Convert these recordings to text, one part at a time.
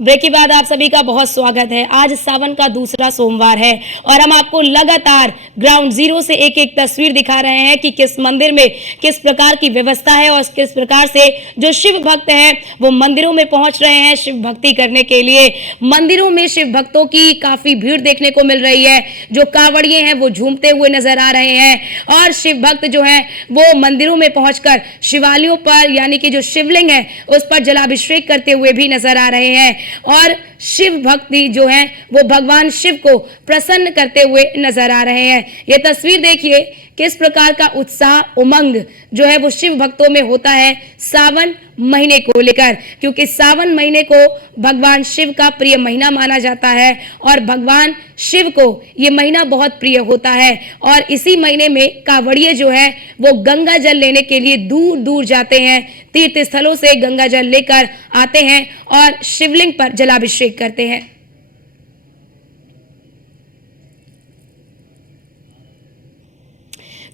Break के बाद आप सभी का बहुत स्वागत है। आज सावन का दूसरा सोमवार है और हम आपको लगातार ग्राउंड जीरो से एक एक तस्वीर दिखा रहे हैं कि किस मंदिर में किस प्रकार की व्यवस्था है और किस प्रकार से जो शिव भक्त हैं वो मंदिरों में पहुंच रहे हैं शिव भक्ति करने के लिए। मंदिरों में शिव भक्तों की काफी भीड़ देखने को मिल रही है। जो कांवड़िए हैं वो झूमते हुए नजर आ रहे हैं और शिव भक्त जो है वो मंदिरों में पहुंचकर शिवालयों पर यानी कि जो शिवलिंग है उस पर जलाभिषेक करते हुए भी नजर आ रहे हैं और शिव भक्ति जो है वो भगवान शिव को प्रसन्न करते हुए नजर आ रहे हैं। ये तस्वीर देखिए किस प्रकार का उत्साह उमंग जो है वो शिव भक्तों में होता है सावन महीने को लेकर, क्योंकि सावन महीने को भगवान शिव का प्रिय महीना माना जाता है और भगवान शिव को ये महीना बहुत प्रिय होता है और इसी महीने में कांवड़िए जो है वो गंगा जल लेने के लिए दूर दूर जाते हैं। तीर्थ स्थलों से गंगा जल लेकर आते हैं और शिवलिंग पर जलाभिषेक करते हैं।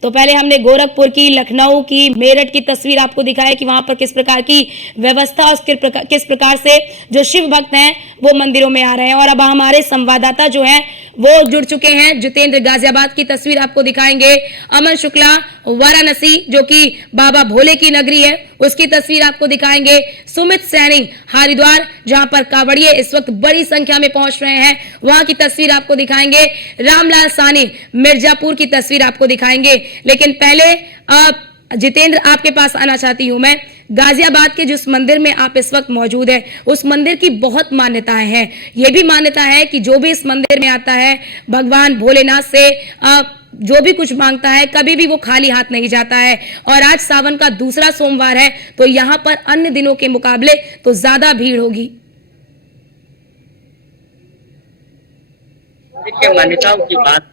तो पहले हमने गोरखपुर की, लखनऊ की, मेरठ की तस्वीर आपको दिखाई कि वहां पर किस प्रकार की व्यवस्था और किस प्रकार से जो शिव भक्त हैं वो मंदिरों में आ रहे हैं। और अब हमारे संवाददाता जो हैं वो जुड़ चुके हैं। जितेंद्र गाजियाबाद की तस्वीर आपको दिखाएंगे। अमन शुक्ला वाराणसी जो कि बाबा भोले की नगरी है उसकी तस्वीर आपको दिखाएंगे। सुमित सैनी हरिद्वार जहां पर कांवड़िए इस वक्त बड़ी संख्या में पहुंच रहे हैं वहां की तस्वीर आपको दिखाएंगे। रामलाल सानी मिर्जापुर की तस्वीर आपको दिखाएंगे। लेकिन पहले जितेंद्र आपके पास आना चाहती हूं मैं। गाजियाबाद के जिस मंदिर में आप इस वक्त मौजूद है उस मंदिर की बहुत मान्यताएं हैं। यह भी मान्यता है कि जो भी इस मंदिर में आता है भगवान भोलेनाथ से जो भी कुछ मांगता है कभी भी वो खाली हाथ नहीं जाता है। और आज सावन का दूसरा सोमवार है तो यहाँ पर अन्य दिनों के मुकाबले तो ज्यादा भीड़ होगी। मान्यताओं की बात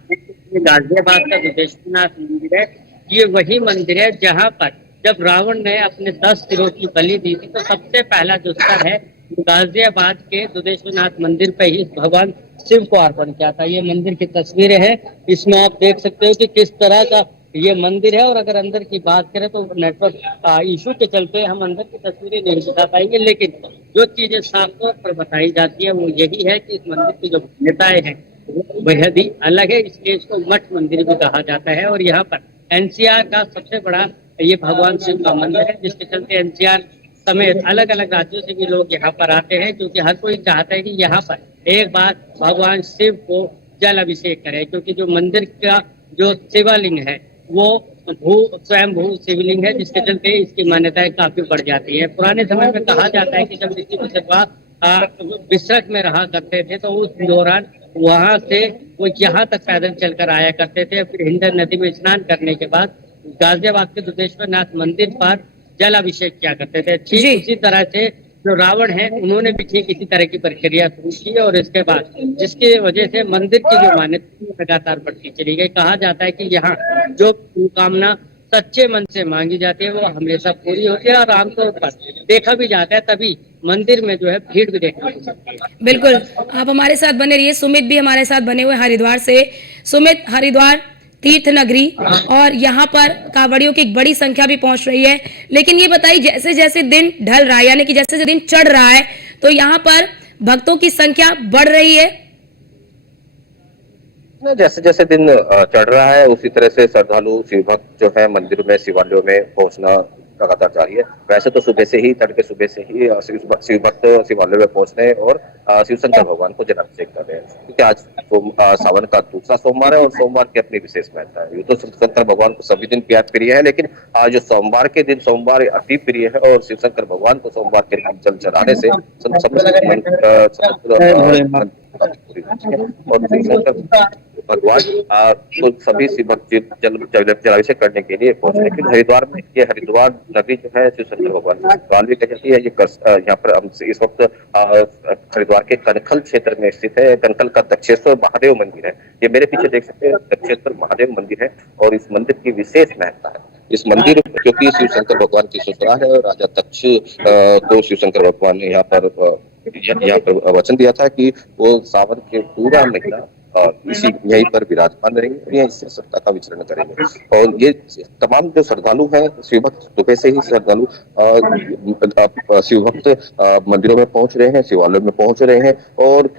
गाजियाबाद का दुधेश्वरनाथ मंदिर है। ये वही मंदिर है जहाँ पर जब रावण ने अपने 10 सिरों की बलि दी थी तो सबसे पहला जो स्तर है गाजियाबाद के दुधेश्वरनाथ मंदिर पे ही भगवान शिव को अर्पण किया था। ये मंदिर की तस्वीरें हैं। इसमें आप देख सकते हो कि किस तरह का ये मंदिर है। और अगर अंदर की बात करें तो नेटवर्क इशू के चलते हम अंदर की तस्वीरें नहीं दिखा पाएंगे, लेकिन जो चीजें साफ तौर पर बताई जाती है वो यही है कि इस मंदिर की जो मान्यताएं हैं वो बेहद ही अलग है, इसलिए इसको मठ मंदिर भी कहा जाता है। और यहाँ पर एनसीआर का सबसे बड़ा ये भगवान शिव का मंदिर है, जिसके चलते एनसीआर समेत अलग अलग राज्यों से भी लोग यहाँ पर आते हैं, क्योंकि हर कोई चाहता है कि यहाँ पर एक बार भगवान शिव को जल अभिषेक करे, क्योंकि जो मंदिर का जो शिवलिंग है वो स्वयं भू शिवलिंग है, जिसके चलते इसकी मान्यताएं काफी बढ़ जाती है। पुराने समय में कहा जाता है कि जब ऋषि विश्वकर्मा विश्रक में रहा करते थे तो उस दौरान वहां से वो यहाँ तक पैदल चलकर आया करते थे। फिर हिंडन नदी में स्नान करने के बाद गाजियाबाद के दुधेश्वरनाथ मंदिर पर जल अभिषेक किया करते थे। ठीक इसी तरह से जो रावण है उन्होंने भी ठीक इसी तरह की प्रक्रिया शुरू की और इसके बाद जिसकी वजह से मंदिर की जो मान्यता लगातार बढ़ती चली गई। कहा जाता है कि यहाँ जो कामना सच्चे मन से मांगी जाती है वो हमेशा पूरी होती है और आमतौर पर देखा भी जाता है, तभी मंदिर में जो है भीड़ भी देखने को मिलती है। बिल्कुल, आप हमारे साथ बने रहिए। सुमित भी हमारे साथ बने हुए हरिद्वार से। सुमित, हरिद्वार तीर्थ नगरी और यहाँ पर कांवड़ियों की एक बड़ी संख्या भी पहुंच रही है, लेकिन ये बताइए जैसे जैसे दिन ढल रहा है यानी कि जैसे जैसे दिन चढ़ रहा है तो यहाँ पर भक्तों की संख्या बढ़ रही है। जैसे जैसे दिन चढ़ रहा है उसी तरह से श्रद्धालु शिव भक्त जो है मंदिर में शिवालयों में पहुंचना लगातार जारी है। वैसे तो सुबह से ही तड़के सुबह से ही शिव भक्त शिवालयों में पहुंच रहे हैं और शिव शंकर भगवान को जलाभिषेक कर रहे हैं, क्योंकि आज सावन का दूसरा सोमवार है और सोमवार की अपनी विशेष महत्ता है। ये तो शिव शंकर भगवान को सभी दिन प्रिय है, लेकिन आज जो सोमवार के दिन सोमवार अति प्रिय है और शिव शंकर भगवान को सोमवार के दिन जल चढ़ाने से भगवान तो सभी शिव भक्त जलाभिषेक करने के लिए पहुंचे। लेकिन हरिद्वार में ये हरिद्वार नगरी जो है शिव शंकर भगवान हरिद्वार भी कही जाती है। ये यहाँ पर हम इस वक्त हरिद्वार के कनखल क्षेत्र में स्थित है। कनखल का दक्षेश्वर महादेव मंदिर है। ये मेरे पीछे देख सकते हैं, दक्षेश्वर महादेव मंदिर है और इस मंदिर की विशेष महत्ता है। इस मंदिर क्योंकि शिव शंकर भगवान की ससुराल है और राजा दक्ष को शिव शंकर भगवान ने यहाँ पर वचन दिया था कि वो सावन के पूरा महीना इसी यहीं पर विराजमान रहेंगे और यहीं से सत्ता का विचरण करेंगे। और ये तमाम जो श्रद्धालु हैं, शिव भक्त सुबह से ही श्रद्धालु शिव भक्त मंदिरों में पहुंच रहे हैं, शिवालयों में पहुंच रहे हैं। और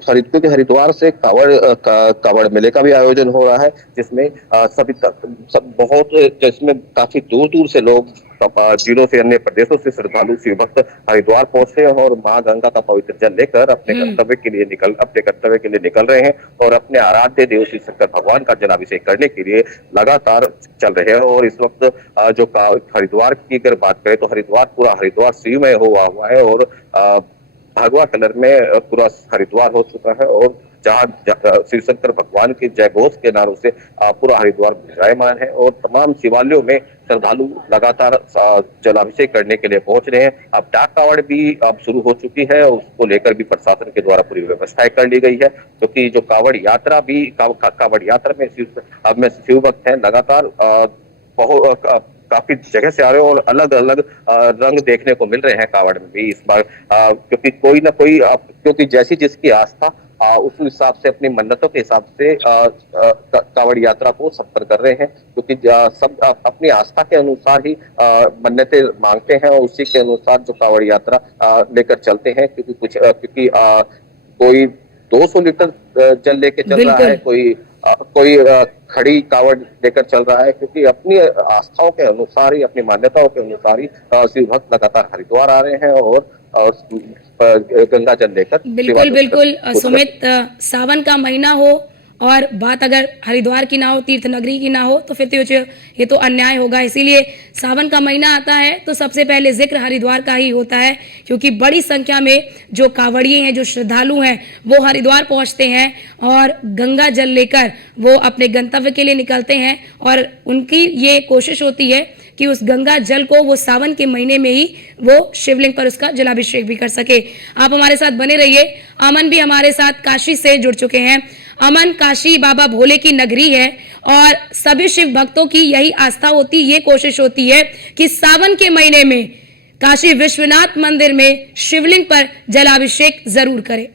हरिद्वार से कावड़ मेले का भी आयोजन हो रहा है, जिसमें जिसमें काफी दूर दूर से लोग जिलों से, अन्य प्रदेशों से श्रद्धालु शिव भक्त हरिद्वार पहुंचे हैं और मां गंगा का पवित्र जल लेकर अपने कर्तव्य के लिए निकल रहे हैं और अपने आराध्य देव श्री शंकर भगवान का जलाभिषेक करने के लिए लगातार चल रहे हैं। और इस वक्त जो हरिद्वार की अगर बात करें तो पूरा हरिद्वार शिवमय हुआ है और भगवा कलर में पूरा हरिद्वार हो चुका है। और जहाँ शिव शंकर भगवान के जय घोष के नारों से पूरा हरिद्वार विराजमान है और तमाम शिवालयों में श्रद्धालु लगातार जलाभिषेक करने के लिए पहुंच रहे हैं। अब डाक कावड़ भी अब शुरू हो चुकी है, उसको लेकर भी प्रशासन के द्वारा पूरी व्यवस्थाएं कर ली गई है, क्योंकि जो कावड़ यात्रा में शिव भक्त है लगातार काफी जगह से आ रहे हैं और अलग अलग रंग देखने को मिल रहे हैं कावड़ में भी इस बार, क्योंकि कोई ना कोई क्योंकि जैसी जिसकी आस्था उस हिसाब से, अपनी मन्नतों के हिसाब से कावड़ यात्रा को सफल कर रहे हैं, क्योंकि सब अपनी आस्था के अनुसार ही मन्नतें मांगते हैं और उसी के अनुसार जो कावड़ यात्रा लेकर चलते हैं। क्योंकि कोई 200 लीटर जल लेके चल रहा है, कोई खड़ी कावड़ लेकर चल रहा है, क्योंकि अपनी आस्थाओं के अनुसार ही, अपनी मान्यताओं के अनुसार ही शिव भक्त लगातार हरिद्वार आ रहे हैं और गंगा जल लेकर। बिल्कुल सुमित, सावन का महीना हो और बात अगर हरिद्वार की ना हो, तीर्थ नगरी की ना हो, तो फिर तो ये तो अन्याय होगा। इसीलिए सावन का महीना आता है तो सबसे पहले जिक्र हरिद्वार का ही होता है, क्योंकि बड़ी संख्या में जो कांवड़िए हैं, जो श्रद्धालु हैं, वो हरिद्वार पहुंचते हैं और गंगा जल लेकर वो अपने गंतव्य के लिए निकलते हैं। और उनकी ये कोशिश होती है कि उस गंगा जल को वो सावन के महीने में ही वो शिवलिंग पर उसका जलाभिषेक भी कर सके। आप हमारे साथ बने रहिए। अमन भी हमारे साथ काशी से जुड़ चुके हैं। अमन, काशी बाबा भोले की नगरी है और सभी शिव भक्तों की यही आस्था होती, ये कोशिश होती है कि सावन के महीने में काशी विश्वनाथ मंदिर में शिवलिंग पर जलाभिषेक जरूर करें।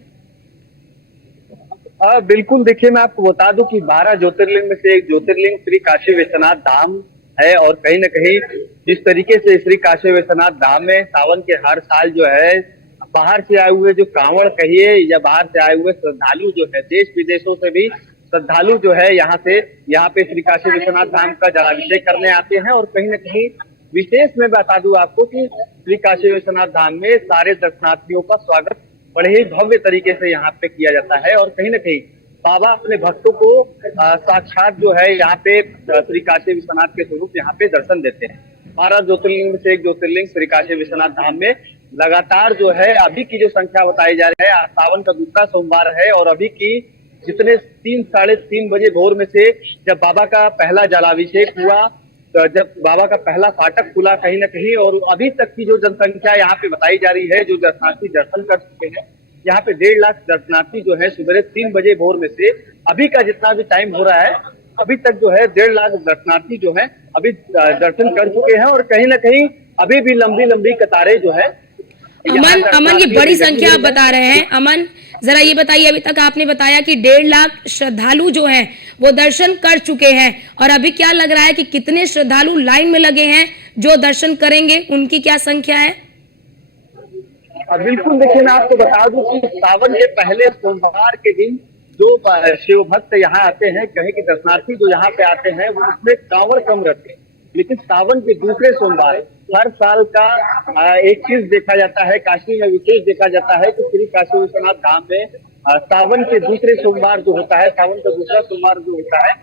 बिल्कुल, देखिए मैं आपको बता दूं कि 12 ज्योतिर्लिंग में से एक ज्योतिर्लिंग श्री काशी विश्वनाथ धाम है और कहीं न कहीं जिस तरीके से श्री काशी विश्वनाथ धाम में सावन के हर साल जो है बाहर से आए हुए जो कांवड़ कहिए या बाहर से आए हुए श्रद्धालु जो है, देश विदेशों से भी श्रद्धालु जो है यहाँ पे श्री काशी विश्वनाथ धाम का जलाभिषेक करने आते हैं। और कहीं न कहीं विशेष में बता दूं आपको कि श्री काशी विश्वनाथ धाम में सारे दर्शनार्थियों का स्वागत बड़े ही भव्य तरीके से यहाँ पे किया जाता है और कहीं न कहीं बाबा अपने भक्तों को साक्षात जो है यहाँ पे श्री काशी विश्वनाथ के स्वरूप यहाँ पे दर्शन देते हैं। 12 ज्योतिर्लिंग में से एक ज्योतिर्लिंग श्री काशी विश्वनाथ धाम में लगातार जो है अभी की जो संख्या बताई जा रही है, सावन का दूसरा सोमवार है और अभी की जितने 3 साढ़े 3 बजे भोर में से जब बाबा का पहला जलाभिषेक हुआ, तो जब बाबा का पहला फाटक खुला कहीं न कहीं, और अभी तक की जो जनसंख्या यहाँ पे बताई जा रही है, जो दर्शनार्थी दर्शन कर चुके हैं, यहाँ पे 1.5 लाख दर्शनार्थी जो है सुबह 3 बजे भोर में से अभी का जितना भी टाइम हो रहा है, अभी तक जो है 1.5 लाख दर्शनार्थी जो है अभी दर्शन कर चुके हैं और कहीं ना कहीं अभी भी लंबी लंबी कतारें जो है। अमन ये बड़ी संख्या आप बता रहे हैं। अमन जरा ये बताइए, अभी तक आपने बताया कि 1.5 लाख श्रद्धालु जो हैं वो दर्शन कर चुके हैं, और अभी क्या लग रहा है कि कितने श्रद्धालु लाइन में लगे हैं जो दर्शन करेंगे, उनकी क्या संख्या है? बिल्कुल, देखिए मैं आपको बता दूं कि सावन के पहले सोमवार के दिन जो शिव भक्त यहाँ आते हैं, कहीं के दर्शनार्थी जो यहाँ पे आते हैं वो उसमें कांवड़ कम रहते हैं, लेकिन सावन के दूसरे सोमवार हर साल का एक चीज देखा जाता है, काशी में विशेष देखा जाता है कि श्री काशी विश्वनाथ धाम में सावन के दूसरे सोमवार जो होता है, सावन का दूसरा सोमवार जो होता है,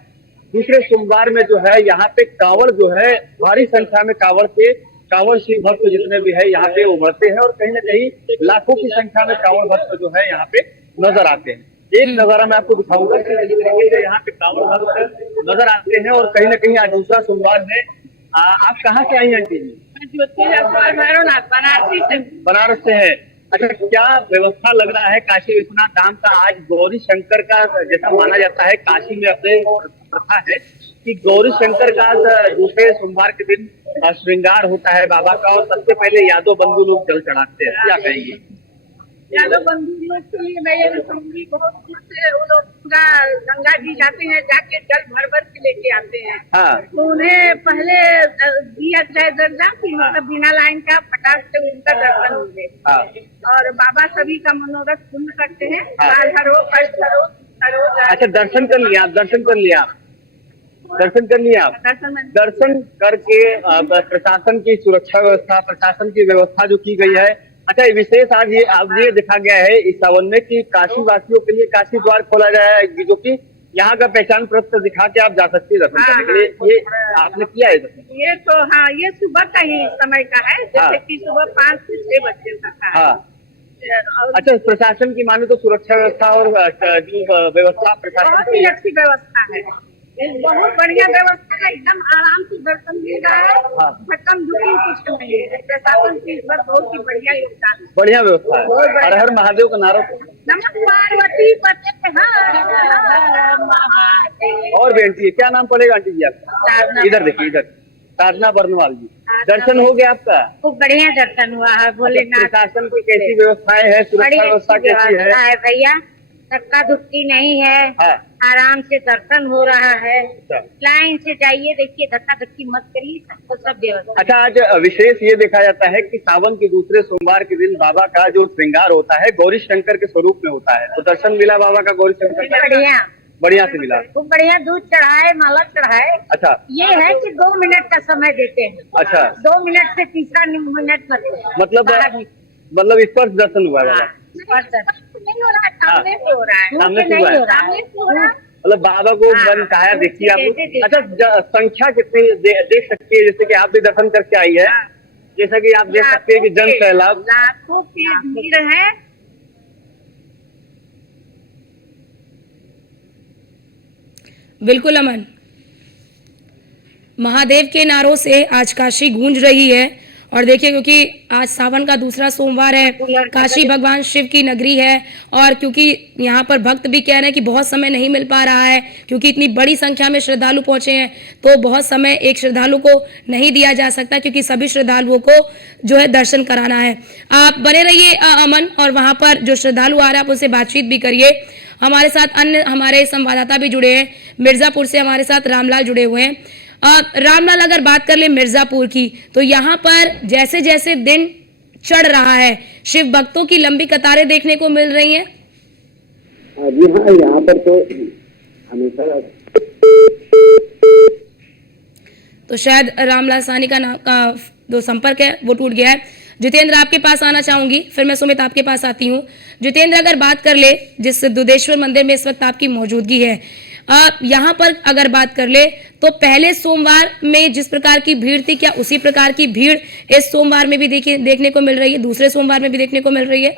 दूसरे सोमवार में जो है यहाँ पे कांवड़ जो है भारी संख्या में कांवड़ शिव भक्त जितने भी है यहाँ पे उभरते हैं और कहीं ना कहीं लाखों की संख्या में कांवड़ भक्त जो है यहाँ पे नजर आते हैं। एक नजारा मैं आपको दिखाऊंगा कि यहाँ पे कांवड़ भक्त नजर आते हैं और कहीं ना कहीं आज दूसरा सोमवार है। आप कहाँ से आई आंटी जी? बनारस से है। अच्छा, क्या व्यवस्था लग रहा है काशी विश्वनाथ धाम का? आज गौरी शंकर का जैसा माना जाता है, काशी में अपने प्रथा है कि गौरी शंकर का दूसरे सोमवार के दिन श्रृंगार होता है बाबा का और सबसे पहले यादव बंधु लोग जल चढ़ाते हैं, क्या कहेंगे? यादव बंधु लोग के लिए मैं ये कहूंगी, बहुत खुश से वो लोग गंगा गंगा जी जाते हैं, जाके जल भर भर के लेके आते हैं। हाँ तो उन्हें पहले दिया जाए दर्जा कि मतलब बिना लाइन का फटाक से उनका दर्शन हो जाए। हाँ और बाबा सभी का मनोरथ पूर्ण करते हैं। हाँ। लाल हरो पट हरो हरो अच्छा, दर्शन कर लिया आप, दर्शन कर लिया आप, दर्शन कर लिया आप। दर्शन करके प्रशासन की सुरक्षा व्यवस्था, प्रशासन की व्यवस्था जो की गई है। अच्छा, विशेष आज ये देखा गया है इस सावन में कि काशी वासियों के लिए काशी द्वार खोला गया है, जो कि यहाँ का पहचान पत्र दिखा के आप जा सकते हैं दर्शन करने के लिए। ये आपने किया है दर्शन? ये तो हाँ, ये सुबह का ही समय का है, जैसे कि सुबह 5 से 6 बजे तक का है। हाँ। और अच्छा, प्रशासन की माने तो सुरक्षा व्यवस्था और जो व्यवस्था प्रशासन बहुत की ही अच्छी व्यवस्था है, बहुत बढ़िया व्यवस्था है, एकदम आराम से दर्शन मिल रहा है। हाँ। धक्कम धुक्की कुछ नहीं है। प्रशासन की इस बार बहुत ही बढ़िया योगदान है। बढ़िया व्यवस्था है। बहुत बढ़िया। हर हर महादेव का नारा। नमः पार्वती पते हर महादेव। और बेनती है, क्या नाम पड़ेगा आंटी जी आपका? साधना। इधर देखिए, इधर साधना बर्नवाल जी। दर्शन हो गया आपका? खूब बढ़िया दर्शन हुआ है भोलेनाथ। प्रशासन की कैसी व्यवस्थाएं है, सुरक्षा बड़ी व्यवस्था अच्छी कैसी व्यवस्था है? है भैया, धक्का धुक्की नहीं है। हाँ। आराम से दर्शन हो रहा है। अच्छा। लाइन से जाइए, देखिए धक्का धुक्की मत करिए, सबको सब व्यवस्था। अच्छा, आज विशेष ये देखा जाता है कि सावन के दूसरे सोमवार के दिन बाबा का जो श्रृंगार होता है गौरी शंकर के स्वरूप में होता है। तो दर्शन मिला बाबा का गौरी शंकर का? बढ़िया बढ़िया से मिला। खूब बढ़िया, दूध चढ़ाए, माला चढ़ाए। अच्छा ये है कि 2 मिनट का समय देते हैं। अच्छा, 2 मिनट से तीसरा मिनट मत मतलब स्पर्श दर्शन हुआ है बाबा? नहीं हो रहा है, सामने से हो रहा है। सामने से नहीं हुआ है। हो रहा है। मतलब बाबा को हाँ। मन कहा देखिए आप। जैसे अच्छा, संख्या कितनी देख सकती है, जैसे कि आप भी दर्शन करके आई है, जैसा कि आप देख सकते हैं कि जन सैलाब। लाखों की भीड़ है। बिल्कुल अमन, महादेव के नारों से आज काशी गूंज रही है। और देखिए, क्योंकि आज सावन का दूसरा सोमवार है, काशी भगवान शिव की नगरी है, और क्योंकि यहाँ पर भक्त भी कह रहे हैं कि बहुत समय नहीं मिल पा रहा है, क्योंकि इतनी बड़ी संख्या में श्रद्धालु पहुंचे हैं, तो बहुत समय एक श्रद्धालु को नहीं दिया जा सकता, क्योंकि सभी श्रद्धालुओं को जो है दर्शन कराना है। आप बने रहिए अमन, और वहाँ पर जो श्रद्धालु आ रहे हैं आप उनसे बातचीत भी करिए। हमारे साथ अन्य हमारे संवाददाता भी जुड़े हैं, मिर्जापुर से हमारे साथ रामलाल जुड़े हुए हैं। रामलाल, अगर बात कर ले मिर्जापुर की, तो यहाँ पर जैसे जैसे दिन चढ़ रहा है, शिव भक्तों की लंबी कतारें देखने को मिल रही हैं। जी हाँ, यहाँ पर तो हमेशा तो शायद रामलाल साहनी का नाम का जो संपर्क है वो टूट गया है। जितेंद्र, आपके पास आना चाहूंगी, फिर मैं सुमित आपके पास आती हूँ। जितेंद्र, अगर बात कर ले, जिस दुधेश्वर मंदिर में इस वक्त आपकी मौजूदगी है, यहाँ पर अगर बात कर ले तो पहले सोमवार में जिस प्रकार की भीड़ थी, क्या उसी प्रकार की भीड़ इस सोमवार में भी देखने को मिल रही है, दूसरे सोमवार में भी देखने को मिल रही है?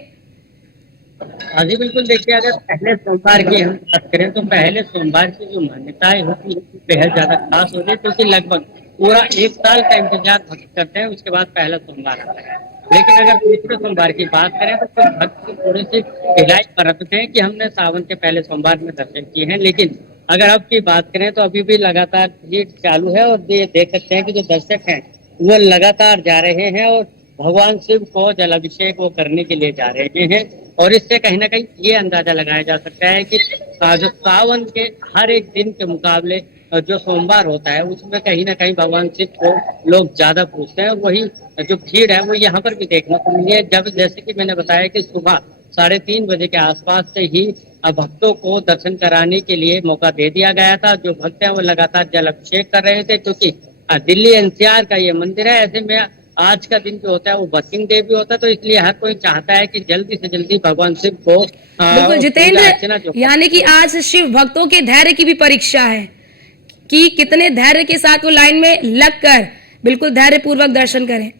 हाँ जी बिल्कुल। देखिए, अगर पहले सोमवार की हम बात करें तो पहले सोमवार की जो मान्यताएं होती है बेहद ज्यादा खास होती है, क्योंकि लगभग पूरा 1 साल का इंतजार भक्त करते हैं, उसके बाद पहला सोमवार आता है। लेकिन अगर दूसरे सोमवार की बात करें तो कुछ भक्त थोड़े से ढिलाई बरतते हैं कि हमने सावन के पहले सोमवार में दर्शन किए हैं। लेकिन अगर अब की बात करें तो अभी भी लगातार भीड़ चालू है, और ये देख सकते हैं कि जो दर्शक हैं वो लगातार जा रहे हैं और भगवान शिव को जलाभिषेक वो करने के लिए जा रहे हैं। और इससे कहीं ना कहीं ये अंदाजा लगाया जा सकता है कि जो सावन के हर एक दिन के मुकाबले जो सोमवार होता है उसमें कहीं ना कहीं भगवान शिव को लोग ज्यादा पूछते हैं। वही जो भीड़ है वो यहाँ पर भी देखने को मिली है। जब जैसे कि मैंने बताया कि सुबह 3:30 बजे के आसपास से ही भक्तों को दर्शन कराने के लिए मौका दे दिया गया था। जो भक्त हैं वो लगातार जल अभिषेक कर रहे थे, क्योंकि दिल्ली एनसीआर का ये मंदिर है। ऐसे में आज का दिन जो होता है वो वर्किंग डे भी होता है, तो इसलिए हर कोई चाहता है कि जल्दी से जल्दी भगवान शिव को बिल्कुल जितेंद्र, यानी कि आज शिव भक्तों के धैर्य की भी परीक्षा है कि कितने धैर्य के साथ वो लाइन में लगकर बिल्कुल धैर्य पूर्वक दर्शन करें।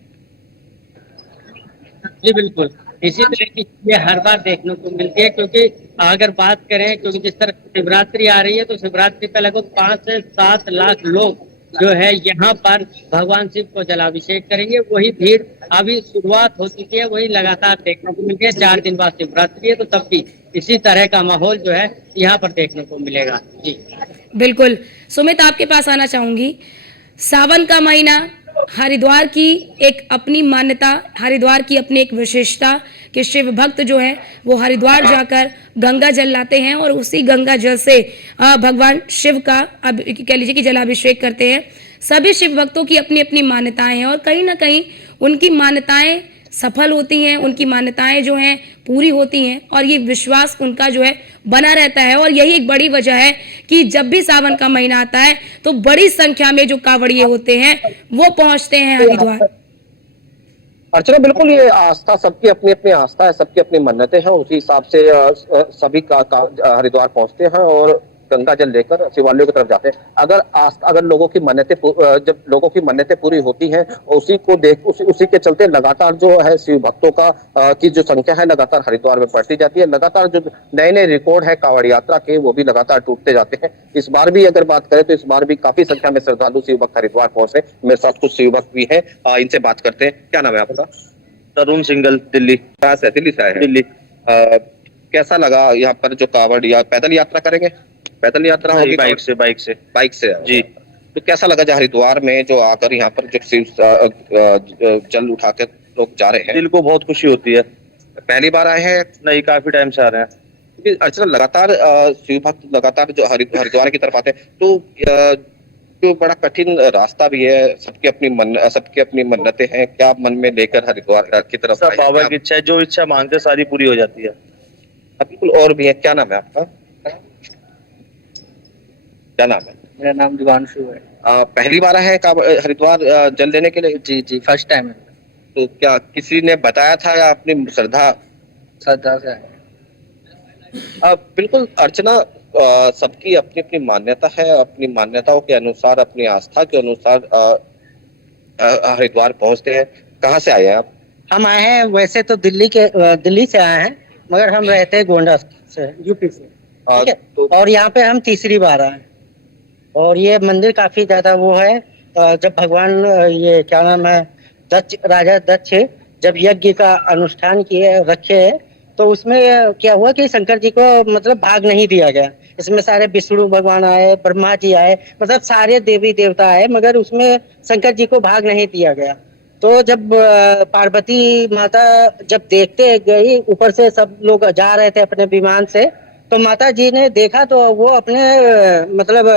जी बिल्कुल, इसी तरह की चीजें हर बार देखने को मिलती है। क्योंकि अगर बात करें, क्योंकि जिस तरह शिवरात्रि आ रही है तो शिवरात्रि पे लगभग 5 से 7 लाख लोग जो है यहाँ पर भगवान शिव को जलाभिषेक करेंगे। वही भीड़ अभी शुरुआत हो चुकी है, वही लगातार देखने को मिलती है। 4 दिन बाद शिवरात्रि है, तो तब भी इसी तरह का माहौल जो है यहाँ पर देखने को मिलेगा। जी बिल्कुल। सुमित, आपके पास आना चाहूंगी। सावन का महीना, हरिद्वार की एक अपनी मान्यता, हरिद्वार की अपनी एक विशेषता, कि शिव भक्त जो है वो हरिद्वार जाकर गंगा जल लाते हैं और उसी गंगा जल से भगवान शिव का अब कह लीजिए कि जलाभिषेक करते हैं। सभी शिव भक्तों की अपनी अपनी मान्यताएं हैं और कहीं ना कहीं उनकी मान्यताएं सफल होती हैं, उनकी मान्यताएं जो हैं पूरी होती हैं और ये विश्वास उनका जो है बना रहता है। और यही एक बड़ी वजह है कि जब भी सावन का महीना आता है तो बड़ी संख्या में जो कांवड़िए होते हैं वो पहुंचते हैं हरिद्वार। अर्चना, बिल्कुल ये आस्था, सबकी अपनी अपनी आस्था है, सबकी अपनी मन्नतें हैं, उसी हिसाब से सभी हरिद्वार पहुंचते हैं और गंगा जल लेकर शिवालयों की तरफ जाते हैं। अगर लोगों की मन्नतें जब लोगों की मन्नतें पूरी होती हैं, उसी को देख उसी के चलते लगातार जो है शिव भक्तों की जो संख्या है लगातार हरिद्वार में बढ़ती जाती है। लगातार जो नए नए रिकॉर्ड है कांवड़ यात्रा के वो भी लगातार टूटते जाते हैं। इस बार भी अगर बात करें तो इस बार भी काफी संख्या में श्रद्धालु शिव भक्त हरिद्वार पहुंचे। मेरे साथ कुछ शिव भक्त भी है, इनसे बात करते हैं। क्या नाम है आपका? तरुण सिंगल, दिल्ली। कहाँ से? दिल्ली से आए हैं। दिल्ली। कैसा लगा यहाँ पर जो कांवड़ या पैदल यात्रा करेंगे? पैदल यात्रा होगी? बाइक से जी। तो कैसा लगा जो हरिद्वार में जो आकर यहाँ पर जो शिव जल उठा के लोग जा रहे हैं? दिल को बहुत खुशी होती है। पहली बार आए हैं? नहीं, काफी टाइम से आ रहे हैं। अर्चना, लगातार शिव भक्त लगातार जो हरिद्वार की तरफ आते हैं तो जो बड़ा कठिन रास्ता भी है, सबकी अपनी मन्नतें हैं, क्या मन में लेकर हरिद्वार की तरफ सब बाबा की इच्छा है, जो इच्छा मांगते सारी पूरी हो जाती है। बिल्कुल। और भी है, क्या नाम है आपका? क्या नाम है? मेरा नाम दिवांशु है। पहली बार आए हैं हरिद्वार जल लेने के लिए? जी, फर्स्ट टाइम है। तो क्या किसी ने बताया था या अपनी श्रद्धा से है। बिल्कुल अर्चना, सबकी अपनी अपनी मान्यता है, अपनी मान्यताओं के अनुसार, अपनी आस्था के अनुसार हरिद्वार पहुंचते हैं। कहाँ से आए हैं आप? हम आए हैं वैसे तो दिल्ली से आए हैं, मगर हम रहते हैं गोंडा से, यूपी से। ठीक है। तो और यहाँ पे हम तीसरी बार आए हैं और ये मंदिर काफी ज्यादा वो है। जब भगवान ये क्या नाम है राजा दक्ष जब यज्ञ का अनुष्ठान रखे तो उसमें क्या हुआ कि शंकर जी को मतलब भाग नहीं दिया गया। इसमें सारे विष्णु भगवान आए, ब्रह्मा जी आए, मतलब सारे देवी देवता आए, मगर उसमें शंकर जी को भाग नहीं दिया गया। तो जब पार्वती माता जब देखते गई, ऊपर से सब लोग जा रहे थे अपने विमान से, तो माता जी ने देखा तो वो अपने मतलब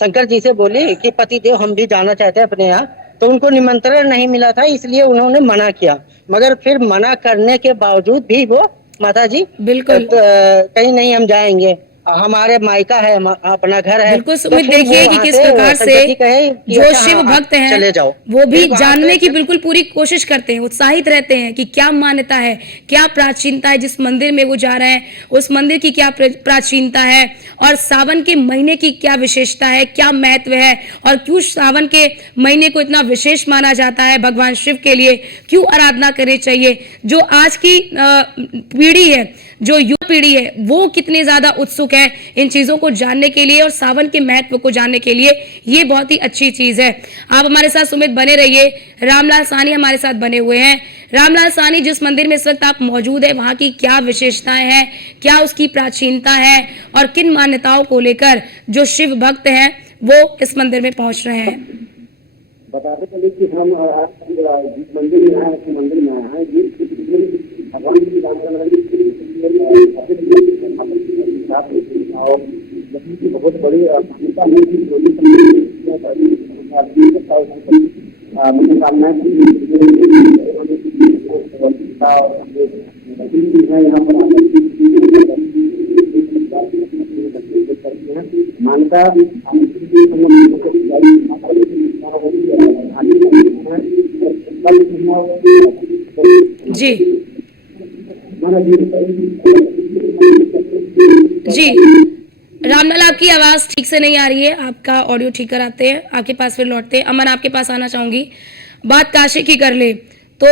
शंकर जी से बोली कि पति देव हम भी जाना चाहते हैं अपने यहाँ। तो उनको निमंत्रण नहीं मिला था, इसलिए उन्होंने मना किया। मगर फिर मना करने के बावजूद भी वो माता जी बिल्कुल कहीं नहीं हम जाएंगे, हमारे मायका है, अपना घर है। बिल्कुल सुमित, देखिए कि किस प्रकार से जो शिव भक्त हैं चले जाओ, वो भी जानने की बिल्कुल पूरी कोशिश करते हैं, उत्साहित रहते हैं कि क्या मान्यता है, क्या प्राचीनता है, जिस मंदिर में वो जा रहे हैं उस मंदिर की क्या प्राचीनता है और सावन के महीने की क्या विशेषता है, क्या महत्व है और क्यों सावन के महीने को इतना विशेष माना जाता है। भगवान शिव के लिए क्यों आराधना करनी चाहिए। जो आज की पीढ़ी है, जो युवा पीढ़ी है, वो कितनी ज्यादा उत्सुक है इन चीजों को जानने के लिए और सावन के महत्व को जानने के लिए। ये बहुत ही अच्छी चीज है। आप हमारे साथ सुमित बने रहिए। रामलाल साहनी हमारे साथ बने हुए हैं। रामलाल साहनी, जिस मंदिर में इस वक्त आप मौजूद है, वहां की क्या विशेषताएं हैं, क्या उसकी प्राचीनता है और किन मान्यताओं को लेकर जो शिव भक्त हैं वो इस मंदिर में पहुंच रहे हैं? बताते चले कि हम जिस मंदिर में आए हैं, मंदिर में आए हैं, भगवान की और बहुत बड़ी मान्यता है कि मनोकामनाएं है यहाँ पर मान्यता जी जी रामलाल, आपकी आवाज ठीक से नहीं आ रही है, आपका ऑडियो ठीक कराते हैं, आपके पास फिर लौटते हैं। अमन, आपके पास आना चाहूंगी। बात काशी की कर ले तो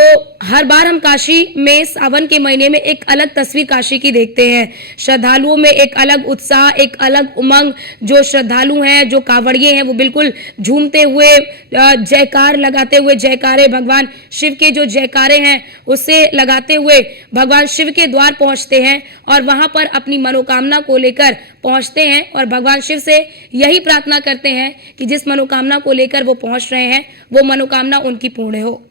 हर बार हम काशी में सावन के महीने में एक अलग तस्वीर काशी की देखते हैं। श्रद्धालुओं में एक अलग उत्साह, एक अलग उमंग। जो श्रद्धालु हैं, जो कांवड़िए हैं, वो बिल्कुल झूमते हुए, जयकार लगाते हुए, जयकारे भगवान शिव के जो जयकारे हैं उससे लगाते हुए भगवान शिव के द्वार पहुंचते हैं और वहां पर अपनी मनोकामना को लेकर पहुंचते हैं और भगवान शिव से यही प्रार्थना करते हैं कि जिस मनोकामना को लेकर वो पहुंच रहे हैं वो मनोकामना उनकी पूर्ण हो।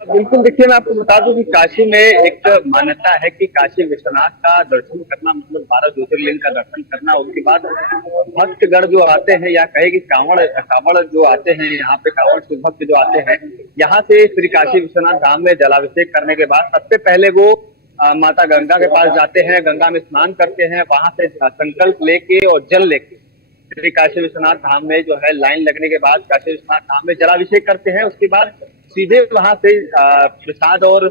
बिल्कुल, देखिए मैं आपको बता दूं कि काशी में एक मान्यता है कि काशी विश्वनाथ का दर्शन करना मतलब 12 ज्योतिर्लिंग का दर्शन करना, उसके बाद भक्तगण जो आते हैं या कहे कि कांवड़ जो आते हैं यहाँ पे, कांवड़ शिव भक्त जो आते हैं यहाँ से श्री काशी विश्वनाथ धाम में जलाभिषेक करने के बाद सबसे पहले वो माता गंगा के पास जाते हैं, गंगा में स्नान करते हैं, वहां से संकल्प लेके और जल लेके श्री काशी विश्वनाथ धाम में जो है लाइन लगने के बाद काशी विश्वनाथ धाम में जलाभिषेक करते हैं। उसके बाद सीधे वहां से प्रसाद और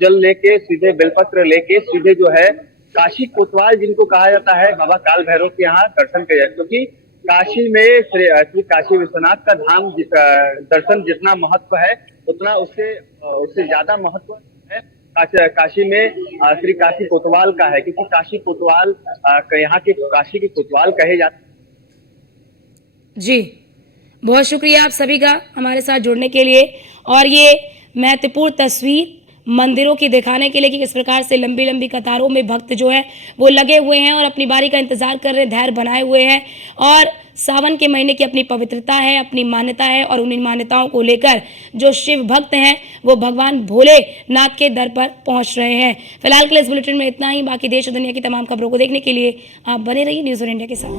जल लेके, सीधे बेलपत्र लेके सीधे जो है काशी कोतवाल जिनको कहा जाता है, बाबा काल भैरव के यहाँ दर्शन किया, क्योंकि काशी में श्री काशी विश्वनाथ का धाम दर्शन जितना महत्व है उतना उससे ज्यादा महत्व है काशी में श्री काशी कोतवाल का है, क्योंकि काशी कोतवाल यहाँ के काशी के कोतवाल कहे जाते हैं। जी, बहुत शुक्रिया आप सभी का हमारे साथ जुड़ने के लिए और ये महत्वपूर्ण तस्वीर मंदिरों की दिखाने के लिए कि किस प्रकार से लंबी लंबी कतारों में भक्त जो है वो लगे हुए हैं और अपनी बारी का इंतजार कर रहे हैं, धैर्य बनाए हुए हैं। और सावन के महीने की अपनी पवित्रता है, अपनी मान्यता है और उन्हीं मान्यताओं को लेकर जो शिव भक्त हैं वो भगवान भोलेनाथ के दर पर पहुंच रहे हैं। फिलहाल के लिए इस बुलेटिन में इतना ही। बाकी देश और दुनिया की तमाम खबरों को देखने के लिए आप बने रहिए न्यूज़ ऑन इंडिया के साथ।